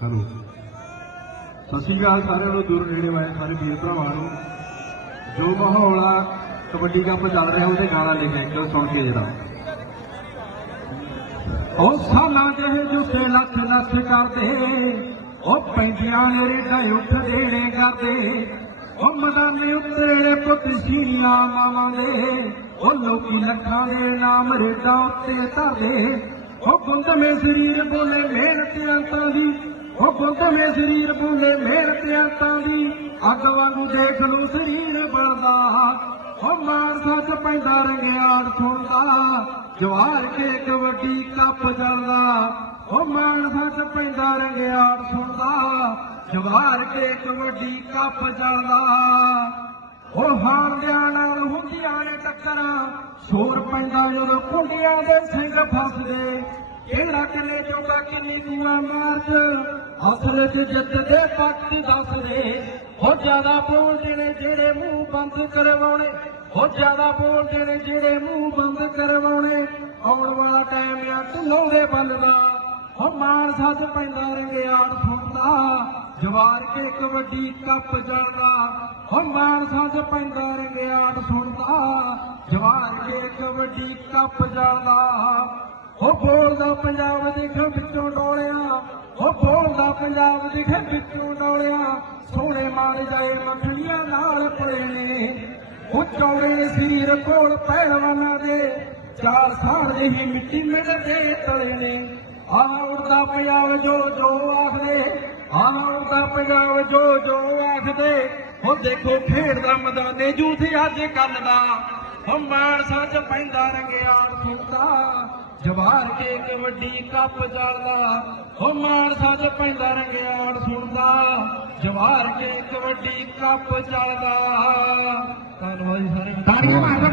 ਕਰੋ ਸਤਿ ਸ਼੍ਰੀ ਅਕਾਲ ਸਾਰਿਆਂ ਨੂੰ, ਦੂਰ ਨੇੜੇ ਵਾਲੇ ਸਾਰੇ ਵੀਰ ਭਰਾਵਾਂ ਨੂੰ। ਜੋ ਮਾਹੌਲ ਆ, ਕਬੱਡੀ ਕੱਪ ਚੱਲ ਰਿਹਾ, ਉਹਦੇ ਗਾਣਾ ਲਿਖਿਆ ਇੱਕ ਸੁਣ ਕੇ ਜਰਾ। ਉਹ ਸਾਲਾਂ ਜਿਹੇ ਜੁੱਤੇ ਲੱਥ ਲੱਥ ਕਰਦੇ, ਉਹ ਪੈਂਦੀਆਂ ਨੇ ਰੇਡਾ ਉੱਠ ਨੇ ਕਰਦੇ। ਉਹ ਮਦਾਨੇ ਉੱਤੇ ਪੁੱਤ ਸੀਰੀਆਂ ਮਾਵਾਂ ਦੇ, ਉਹ ਲੋਕੀ ਲੱਖਾਂ ਦੇ ਨਾਮ ਰੇਡਾਂ ਉੱਤੇ ਧਰਦੇ। ਉਹ ਗੁੰਦ ਮੇ ਸਰੀਰ ਬੋਲੇ ਮਿਹਨਤ ਅੰਤਾਂ ਦੀ। ਉਹ ਗੁੰਦ ਮੇ ਸਰੀਰ ਬੋਲੇ ਮਿਹਨਤ ਅੰਤਾਂ ਦੀ। ਅੱਗ ਵਾਂਗੂ ਦੇਖ ਲੂ ਸਰੀਰ ਬਲਦਾ ਉਹ ਮਾਨਸਾ ਚ ਪੈਂਦਾ, ਰੰਗਿਆੜ ਸੁਣਦਾ। ਜਵਾਰ ਕੇ ਕਬੱਡੀ ਕੱਪ ਚੱਲਦਾ ਉਹ ਮਾਨਸਾ ਚ ਪੈਂਦਾ, ਰੰਗਿਆੜ ਸੁਣਦਾ। ਜਵਾਰ ਕੇ ਕਬੱਡੀ ਕੱਪ ਚੱਲਦਾ ਉਹ ਹਾਰਦਿਆਂ ਨਾਲ ਹੁੰਦੀਆਂ ਨੇ ਟੱਕਰਾਂ ਸ਼ੋਰ ਪੈਂਦਾ ਜਦੋਂ ਕੁੰਡੀਆਂ ਦੇ ਸਿੰਘ ਫਸਦੇ। ਕਿਹੜਾ ਕਿਲੇ ਚੋਗਾ ਕਿੰਨੀ ਦੂਆ ਮਾਰਚ ਅਸਲ ਚ ਜਿੱਤ ਦੇ ਪੱਖ ਦੱਸਦੇ। ਉਹ ਜ਼ਿਆਦਾ ਬੋਲਦੇ ਨੇ ਜਿਹੜੇ ਮੂੰਹ ਬੰਦ ਕਰਵਾਉਣੇ। ਉਹ ਜ਼ਿਆਦਾ ਬੋਲਦੇ ਨੇ ਜਿਹੜੇ ਮੂੰਹ ਬੰਦ ਕਰਵਾਉਣੇ। ਆਉਣ ਵਾਲਾ ਟਾਈਮ ਆ, ਢਿੱਲੋਂ ਦੇ ਬੰਦਾ ਉਹ ਮਾਨ ਸੱਚ ਪੈਂਦਾ ਰੰਗਿਆੜ ਸੁਣਦਾ ਜਵਾਰ ਕੇ ਕਬੱਡੀ ਕੱਪ ਜੜਦਾ ਉਹ ਮਾਨ ਸੱਚ ਪੈਂਦਾ ਰੰਗਿਆੜ ਸੁਣਦਾ। ਜਵਾਰ ਕੇ ਕਬੱਡੀ ਕੱਪ ਜੜਦਾ ਉਹ ਬੋਲਦਾ ਪੰਜਾਬ ਦੇ ਘਰ ਵਿੱਚੋਂ ਡੋਲਿਆ। ਉਹ ਬੋਲਦਾ ਪੰਜਾਬ ਦੇ ਘਰ ਵਿੱਚੋਂ ਡੋਲਿਆ। ਸੋਹਣੇ ਮਾਰ ਜਾਏ ਮੱਖੀਆਂ ਨਾਲ ਪੜੇ ਉਹ ਚੌੜੇ ਸੀਰ ਕੋਲ ਪਹਿਲਵਾਨਾਂ ਦੇ, ਚਾਰ ਸਾਲ ਹੀ ਮਿੱਟੀ ਮਿਲਦੇ ਤਲੇ ਨੇ ਆਹ ਉੜਦਾ ਪੰਜਾਬ ਜੋ ਜੋ ਆਖਦੇ ਆਹ ਪੰਜਾਬ ਜੋ ਜੋ ਆਖਦੇ ਉਹ ਦੇਖੋ ਖੇਡਦਾ ਮੈਦਾਨੇ ਜੂਥ ਅੱਜ ਕੱਲ ਦਾ। ਉਹ ਮਾਨਸਾ ਚ ਪੈਂਦਾ ਰੰਗਿਆੜ ਸੁਣਦਾ ਜਵਾਰ ਕੇ ਕਬੱਡੀ ਕੱਪ ਚੱਲਦਾ। ਉਹ ਮਾਨਸਾ ਚ ਪੈਂਦਾ ਰੰਗਿਆੜ ਸੁਣਦਾ ਜਵਾਰ ਕੇ ਕਬੱਡੀ ਕੱਪ ਚੱਲਦਾ। ਧੰਨਵਾਦ ਸਾਰੇ। ਤਾੜੀਆਂ ਮਾਰਦਾ